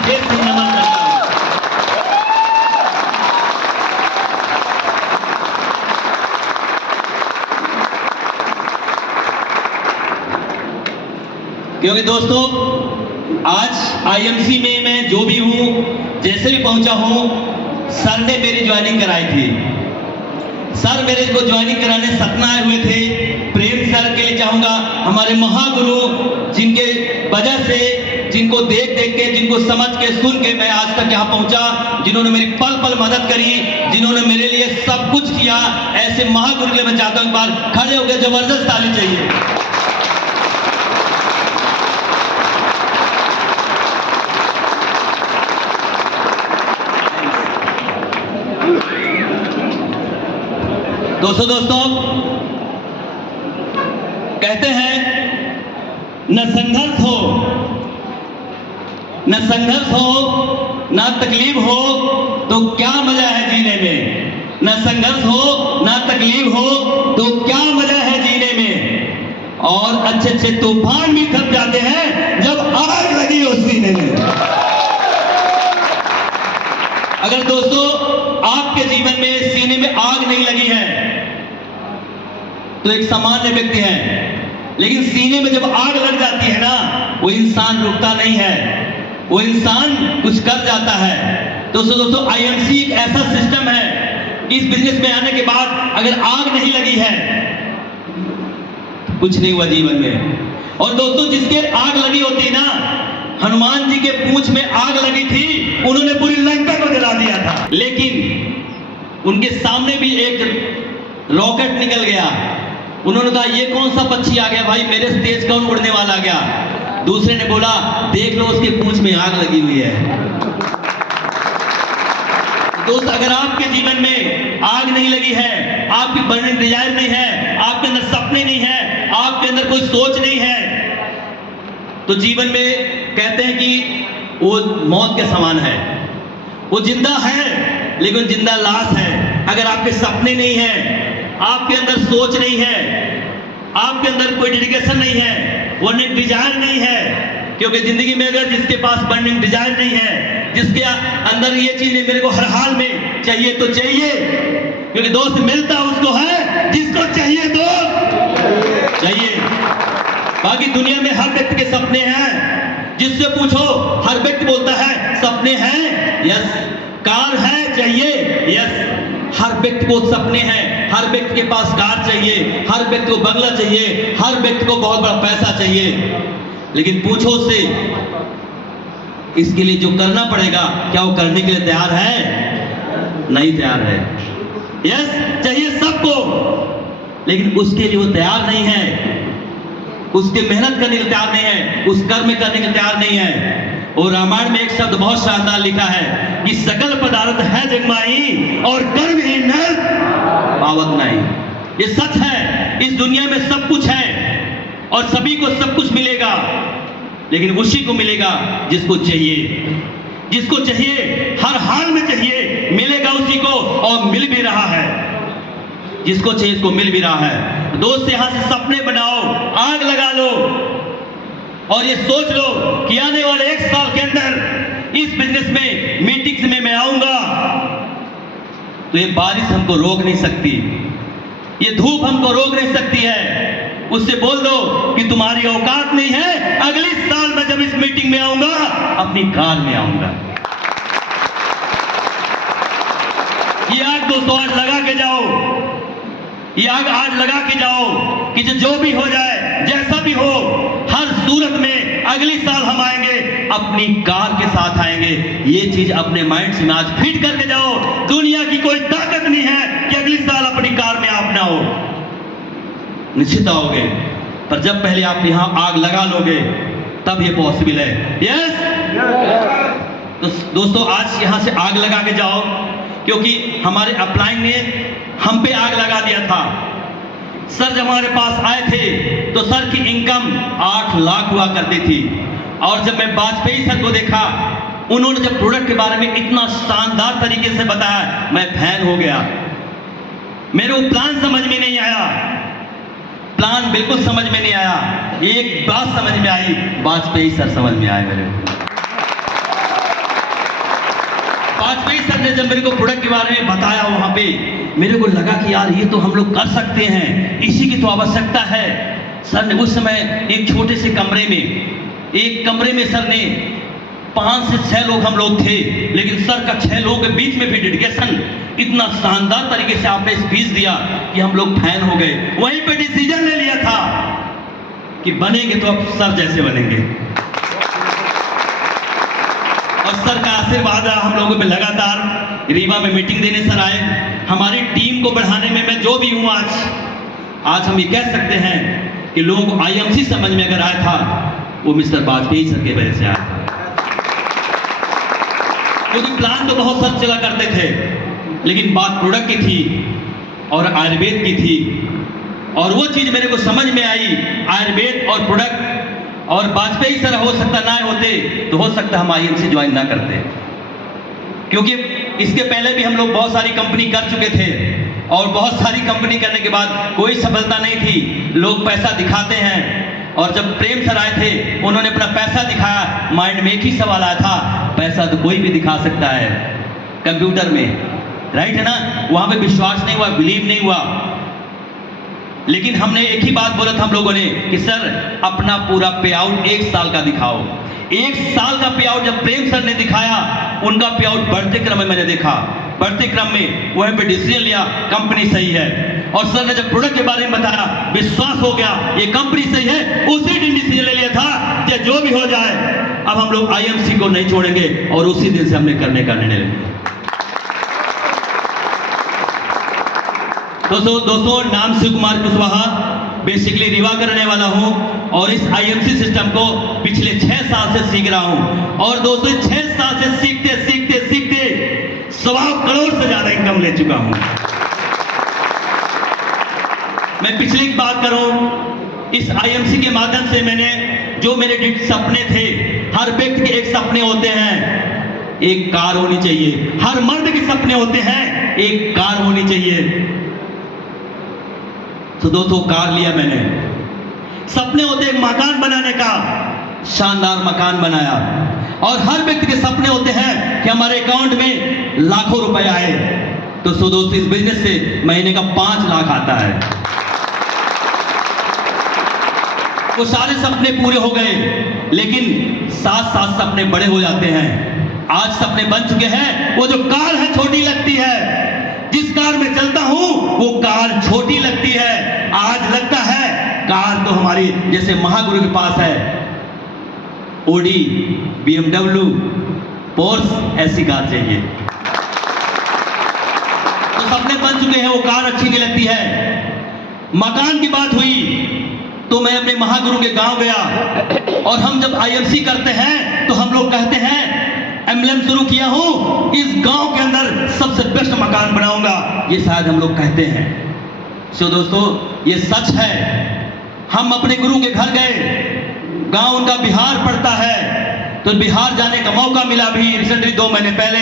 Stage से नमन करता हूं। क्योंकि दोस्तों आज आईएमसी में मैं जो भी हूं, जैसे भी पहुंचा हूं, सर ने मेरी ज्वाइनिंग कराई थी। सर मेरे को ज्वाइनिंग कराने सतना आए हुए थे। प्रेम सर के लिए चाहूंगा, हमारे महागुरु, जिनके वजह से, जिनको देख देख के, जिनको समझ के, सुन के मैं आज तक यहाँ पहुंचा, जिन्होंने मेरी पल पल मदद करी, जिन्होंने मेरे लिए सब कुछ किया, ऐसे महागुरु के लिए मैं चाहता हूं एक बार खड़े होकर जबरदस्त ताली चाहिए। दोस्तों कहते हैं न संघर्ष हो न तकलीफ हो तो क्या मजा है जीने में। न संघर्ष हो न तकलीफ हो तो क्या मजा है जीने में। और अच्छे तूफान भी थम जाते हैं जब आग लगी हो सीने में। अगर दोस्तों आपके जीवन में सीने में आग नहीं लगी है तो एक सामान्य व्यक्ति है, लेकिन सीने में जब आग लग जाती है ना, वो इंसान रुकता नहीं है, वो इंसान कुछ कर जाता है। दोस्तों आईएमसी एक ऐसा सिस्टम है, इस बिजनेस में आने के बाद अगर आग नहीं लगी है तो कुछ नहीं हुआ जीवन में। और दोस्तों जिसके आग लगी होती है ना, हनुमान जी के पूंछ में आग लगी थी, उन्होंने पूरी लंका को जला दिया था, लेकिन उनके सामने भी एक रॉकेट निकल गया। उन्होंने कहा ये कौन सा पक्षी आ गया भाई, मेरे से तेज कौन उड़ने वाला आ गया। दूसरे ने बोला देख लो उसके पूंछ में आग लगी हुई है। दोस्त अगर आपके जीवन में आग नहीं लगी है, आपकी बर्निंग डिजायर नहीं है, आपके अंदर सपने नहीं है, आपके अंदर कोई सोच नहीं है, तो जीवन में कहते हैं कि वो मौत के समान है। वो जिंदा है लेकिन जिंदा लाश है। अगर आपके सपने नहीं है, आपके अंदर सोच नहीं है, आपके अंदर कोई डेडिकेशन नहीं है, बर्निंग डिजायर नहीं है, क्योंकि जिंदगी में अगर जिसके पास बर्निंग डिजायर नहीं है, जिसके अंदर ये चीजें मेरे को हर हाल में चाहिए तो चाहिए, क्योंकि दोस्त मिलता उसको है जिसको चाहिए तो चाहिए। बाकी दुनिया में हर व्यक्ति के सपने हैं, जिससे पूछो हर व्यक्ति बोलता है सपने हैं, यस। कार है चाहिए, यस। हर व्यक्ति को सपने हैं, हर व्यक्ति के पास कार चाहिए, हर व्यक्ति को बंगला चाहिए, हर व्यक्ति को बहुत बड़ा पैसा चाहिए, लेकिन पूछो उससे इसके लिए जो करना पड़ेगा क्या वो करने के लिए तैयार है? नहीं तैयार है। यस चाहिए सबको, लेकिन उसके लिए वो तैयार नहीं है, उसके मेहनत करने के लिए तैयार नहीं है, उस कर्म करने के लिए तैयार नहीं है। और रामायण में एक शब्द बहुत शानदार लिखा है कि सकल पदार्थ है जगमाई और कर्म ही नर पावत नहीं। ये सच है, इस दुनिया में सब कुछ है और सभी को सब कुछ मिलेगा, लेकिन उसी को मिलेगा जिसको चाहिए। जिसको चाहिए हर हाल में चाहिए, मिलेगा उसी को, और मिल भी रहा है। जिसको चाहिए उसको मिल भी रहा है। दोस्त यहां से सपने बनाओ, आग लगा लो और ये सोच लो कि आने वाले 1 साल के अंदर इस बिजनेस में मीटिंग्स में मैं आऊंगा तो ये बारिश हमको रोक नहीं सकती, ये धूप हमको रोक नहीं सकती है। उससे बोल दो कि तुम्हारी औकात नहीं है, अगले साल मैं जब इस मीटिंग में आऊंगा अपनी कार में आऊंगा। ये आग दोस्तों आज लगा के जाओ, ये आग आज लगा के जाओ कि जो भी हो जाए, जैसा भी हो, हर सूरत में अगली साल हम आएंगे अपनी कार के साथ आएंगे। ये चीज अपने माइंड में आज फिट करके जाओ। दुनिया की कोई ताकत नहीं है कि अगली साल अपनी कार में आप ना हो, निश्चित आओगे, पर जब पहले आप यहां आग लगा लोगे तब ये पॉसिबल है। यस तो दोस्तों आज यहां से आग लगा के जाओ, क्योंकि हमारे अपलाइन ने हम पे आग लगा दिया था। सर जब हमारे पास आए थे तो सर की इनकम 8 लाख हुआ करती थी, और जब मैं वाजपेयी सर को देखा, उन्होंने जब प्रोडक्ट के बारे में इतना शानदार तरीके से बताया, मैं फैन हो गया। मेरे को प्लान समझ में नहीं आया, प्लान बिल्कुल समझ में नहीं आया। एक बात समझ में आई, वाजपेयी सर समझ में आए मेरे को। वाजपेयी सर ने जब मेरे को प्रोडक्ट के बारे में बताया वहां पे, मेरे को लगा कि यार ये तो हम लोग कर सकते हैं, इसी की तो आवश्यकता है। सर ने उस समय एक छोटे से कमरे में सर ने 5 से 6 लोग हम लोग थे, लेकिन सर का 6 लोगों के बीच में भी डेडिकेशन, इतना शानदार तरीके से आपने स्पीच दिया कि हम लोग फैन हो गए। वहीं पे डिसीजन ले लिया था कि बनेंगे तो अब सर जैसे बनेंगे, और सर का आशीर्वाद रहा हम लोगों पे लगातार। रीवा में मीटिंग देने सर आए, हमारी टीम को बढ़ाने में मैं जो भी हूं आज हम ये कह सकते हैं कि लोगों को आईएमसी समझ में अगर आया था वो मिस्टर वाजपेयी सर के वजह से आया था। क्योंकि प्लान तो बहुत सब जगह करते थे, लेकिन बात प्रोडक्ट की थी और आयुर्वेद की थी, और वो चीज मेरे को समझ में आई, आयुर्वेद और प्रोडक्ट। और वाजपेयी सर हो सकता ना होते तो हो सकता हम आईएमसी ज्वाइन ना करते, क्योंकि इसके पहले भी हम लोग बहुत सारी कंपनी कर चुके थे, और बहुत सारी कंपनी करने के बाद कोई सफलता नहीं थी। लोग पैसा दिखाते हैं, और जब प्रेम सर आए थे उन्होंने अपना पैसा दिखाया, माइंड में एक ही सवाल आया था, पैसा तो कोई भी दिखा सकता है कंप्यूटर में, राइट है ना। वहां पे विश्वास नहीं हुआ, बिलीव नहीं हुआ, लेकिन हमने एक ही बात बोला था हम लोगों ने कि सर अपना पूरा पे आउट 1 साल का दिखाओ। 1 साल का पे आउट जब प्रेम सर ने दिखाया, उनका पे आउट बढ़ते क्रम में मैंने देखा, बढ़ते क्रम में वहीं पे डिसीजन लिया कंपनी सही है। और सर ने जब प्रोडक्ट के बारे में बताया, विश्वास हो गया ये कंपनी सही है, उसी दिन डिसीजन ले लिया था कि जो भी हो जाए अब हम लोग आईएमसी को नहीं छोड़ेंगे, और उसी दिन से हमने करने का निर्णय लिया। दोस्तों नाम शिव कुमार कुशवाहा, बेसिकली रीवा का रहने वाला हूं, और इस आईएमसी सिस्टम को पिछले 6 साल से सीख रहा हूं। और दोस्तों 6 साल से सीखते 1.25 करोड़ से ज्यादा इनकम ले चुका हूं। मैं पिछली बात करूं, इस आईएमसी के माध्यम से मैंने जो मेरे सपने थे, हर व्यक्ति के एक सपने होते हैं, एक कार होनी चाहिए। हर मर्द के सपने होते हैं, एक कार होनी चाहिए। तो दोस्तों कार लिया मैंने। सपने होते हैं मकान बनाने का, शानदार मकान बनाया। और हर व्यक्ति के सपने होते हैं कि हमारे अकाउंट में लाखों रुपए आए। तो दोस्तों इस बिजनेस से महीने का 5 लाख आता है। वो सारे सपने पूरे हो गए, लेकिन साथ सपने बड़े हो जाते हैं। आज सपने बन चुके हैं। वो जो कार है छोटी लगती है, जिस कार में चलता हूं वो कार छोटी लगती है। आज लगता है कार तो हमारी, जैसे महागुरु के पास है ओडी, BMW, पोर्स, ऐसी कार चाहिए। तो सपने बन चुके हैं, वो कार अच्छी नहीं लगती है। मकान की बात हुई तो मैं अपने महागुरु के गांव गया, और हम जब आईएमसी करते हैं तो हम लोग कहते हैं एमएलएम शुरू किया हूं, इस गांव के अंदर सबसे बेस्ट मकान बनाऊंगा, ये शायद हम लोग कहते हैं। सो दोस्तों ये सच है। हम अपने गुरु के घर गए, गांव उनका बिहार पड़ता है, तो बिहार जाने का मौका मिला भी रिसेंटली 2 महीने पहले।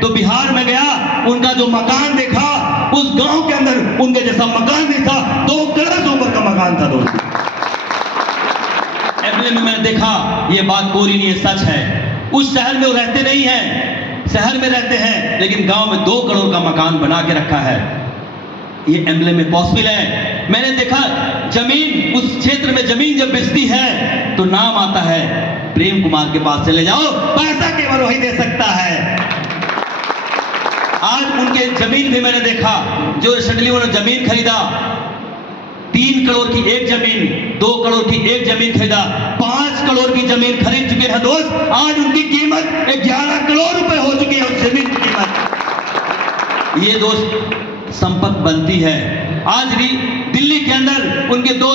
तो बिहार में गया, उनका जो मकान देखा, उस गांव के अंदर उनके जैसा मकान नहीं था, 2 करोड़ से ऊपर का मकान था दोस्तों। एमएलए में मैंने देखा, ये बात कोरी नहीं है, सच है। उस शहर में वो रहते नहीं हैं, शहर में रहते हैं, लेकिन गांव में 2 करोड़ का मकान बना के रखा है। ये एमएलए में पॉसिबल है। मैंने देखा जमीन, उस क्षेत्र में जमीन जब बेचती है तो नाम आता है प्रेम कुमार के पास चले जाओ, पैसा केवल वही दे सकता है। आज उनके जमीन भी मैंने देखा, जो रिसेंटली उन्होंने जमीन खरीदा, 3 करोड़ की एक जमीन, 2 करोड़ की एक जमीन खरीदा, 5 करोड़ की जमीन खरीद चुके हैं दोस्त। आज उनकी कीमत 11 करोड़ रुपए हो चुकी है उस जमीन की कीमत। ये दोस्त संपत्ति बनती है। आज भी दिल्ली के अंदर उनके 2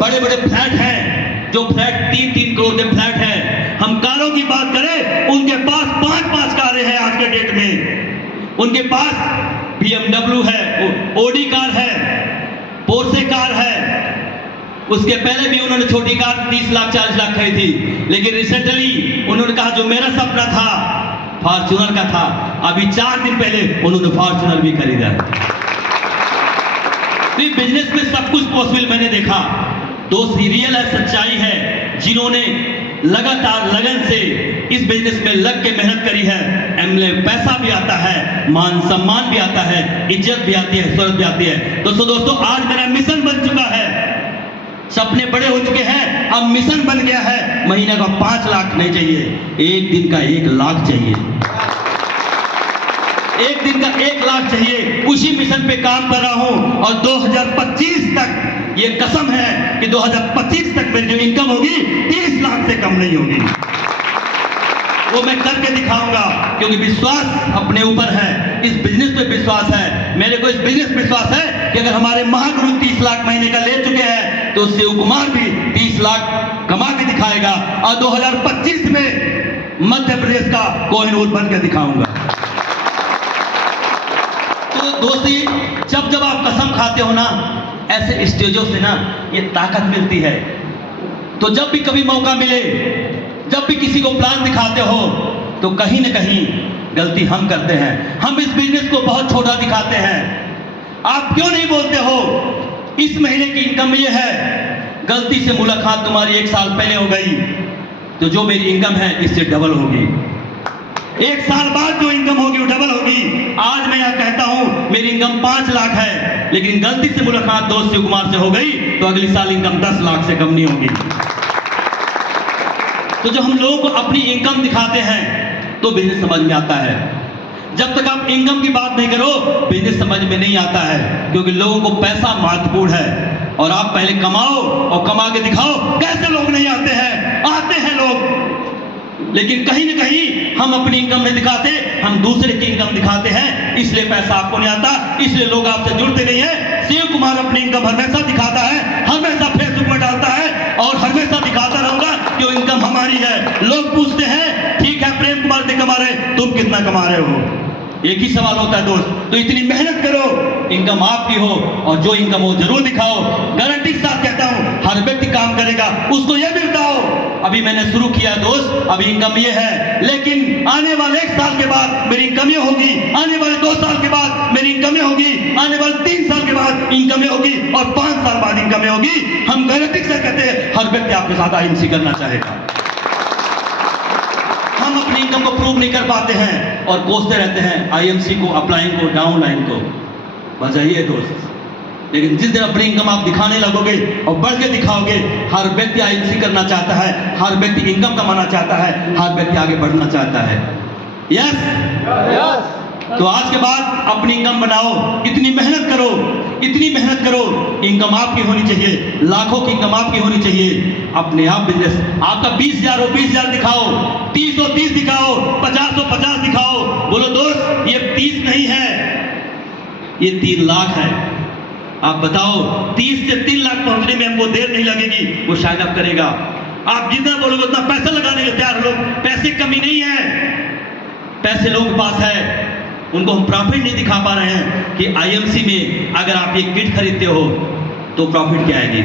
बड़े बड़े फ्लैट हैं, जो फ्लैट 3 करोड़ के फ्लैट हैं। हम कारों की बात करें, उनके पास 5 कारें हैं आज के डेट में। उनके पास BMW है, ओडी कार है, पोर्से कार है। उसके पहले भी उन्होंने छोटी कार 30 लाख 40 लाख खरीदी थी, लेकिन रिसेंटली उन्होंने कहा जो मेरा सपना था फॉर्च्यूनर का था, अभी 4 दिन पहले उन्होंने फॉर्च्यूनर भी खरीदा। तो बिजनेस में सब कुछ पॉसिबल मैंने देखा। दोस्त रियल है, सच्चाई है। जिन्होंने लगातार लगन से इस बिजनेस में लग के मेहनत करी है, एमएलए पैसा भी आता है, मान सम्मान भी आता है, इज्जत भी आती है, शोहरत भी आती है। दोस्तों आज मेरा मिशन बन चुका है, सपने बड़े हो चुके हैं, अब मिशन बन गया है। महीने का 5 लाख नहीं चाहिए, एक दिन का 1 लाख चाहिए, एक दिन का 1 लाख चाहिए। उसी मिशन पे काम कर रहा हूं और 2025 तक ये कसम है कि 2025 तक मेरी जो इनकम होगी 30 लाख से कम नहीं होगी। वो मैं करके दिखाऊंगा, क्योंकि विश्वास अपने ऊपर है, इस बिजनेस पे विश्वास है। मेरे को इस बिजनेस पे विश्वास है कि अगर हमारे महागुरु 30 लाख महीने का ले चुके हैं तो शिव कुमार भी 30 लाख कमा के दिखाएगा और 2025 में मध्य प्रदेश का कोहिनूर बन के दिखाऊंगा। तो दोस्ती, जब आप कसम खाते हो ना, ऐसे स्टेजों से ना ये ताकत मिलती है। तो जब भी कभी मौका मिले, जब भी किसी को प्लान दिखाते हो, तो कहीं ना कहीं गलती हम करते हैं। हम इस बिजनेस को बहुत छोटा दिखाते हैं। आप क्यों नहीं बोलते हो इस महीने की इनकम ये है, गलती से मुलाकात तुम्हारी 1 साल पहले हो गई तो जो मेरी इनकम है इससे डबल होगी, 1 साल बाद जो इनकम होगी वो डबल होगी। आज मैं यहां कहता हूं मेरी इनकम 5 लाख है, लेकिन गलती से मुलाकात दोस्त शिव कुमार से हो गई तो अगली साल इनकम 10 लाख से कम नहीं होगी। तो जब हम लोगों को अपनी इनकम दिखाते हैं तो बिजनेस समझ में आता है। जब तक आप इनकम की बात नहीं करो बिजनेस समझ में नहीं आता है, क्योंकि लोगों को पैसा महत्वपूर्ण है। और आप पहले कमाओ और कमा के दिखाओ। कैसे लोग नहीं आते हैं? आते हैं लोग, लेकिन कहीं ना कहीं हम अपनी इनकम नहीं दिखाते, हम दूसरे की इनकम दिखाते हैं, इसलिए पैसा आपको नहीं आता, इसलिए लोग आपसे जुड़ते नहीं है। शिव कुमार अपनी इनकम हमेशा दिखाता है, हमेशा फेसबुक में डालता है और हमेशा दिखाता रहूंगा कि वो इनकम हमारी है। लोग पूछते हैं ठीक है प्रेम कुमार जी कमा रहे, तुम कितना कमा रहे हो? एक ही सवाल होता है दोस्त। तो इतनी मेहनत करो, इनकम आपकी हो और जो इनकम हो जरूर दिखाओ। गारंटी के साथ कहता हूं हर व्यक्ति काम करेगा, उसको यह भी बताओ अभी मैंने शुरू किया दोस्त, अभी इनकम ये है, लेकिन आने वाले 1 साल के बाद मेरी इनकम ये होगी, आने वाले 2 साल के बाद मेरी इनकम ये होगी, आने वाले 3 साल के बाद इनकम ये होगी और 5 साल बाद इनकम ये होगी। हम गारंटी से कहते हैं हर व्यक्ति आपके साथ आईएमसी करना चाहेगा। हम अपनी इनकम को प्रूव नहीं कर पाते हैं और कोसते रहते हैं आईएमसी को, अपलाइन को, डाउनलाइन को। वजह ये दोस्त, लेकिन जिस दिन अपनी इनकम आप दिखाने लगोगे और बढ़ के दिखाओगे, हर व्यक्ति आईएमसी करना चाहता है, हर व्यक्ति इनकम कमाना चाहता है, हर व्यक्ति आगे बढ़ना चाहता है। Yes yes. तो आज के बाद अपनी इनकम बनाओ, इतनी मेहनत करो, इतनी मेहनत करो, इनकम आपकी होनी चाहिए, लाखों की इनकम आपकी होनी चाहिए। अपने आप बिजनेस आपका 20,000 हो 20,000 दिखाओ, 30 हो 30 दिखाओ, 50 हो 50 दिखाओ। बोलो दोस्त ये 30 नहीं है, ये 3 लाख है। आप बताओ 30 से 3 लाख पहुंचने में हमको देर नहीं लगेगी, वो साइन अप करेगा। आप जितना बोलोगे उतना पैसा लगाने के तैयार लोग, पैसे कमी नहीं है, पैसे लोगों के पास है, उनको हम प्रॉफिट नहीं दिखा पा रहे हैं कि आईएमसी में अगर आप ये किट खरीदते हो तो प्रॉफिट क्या आएगी।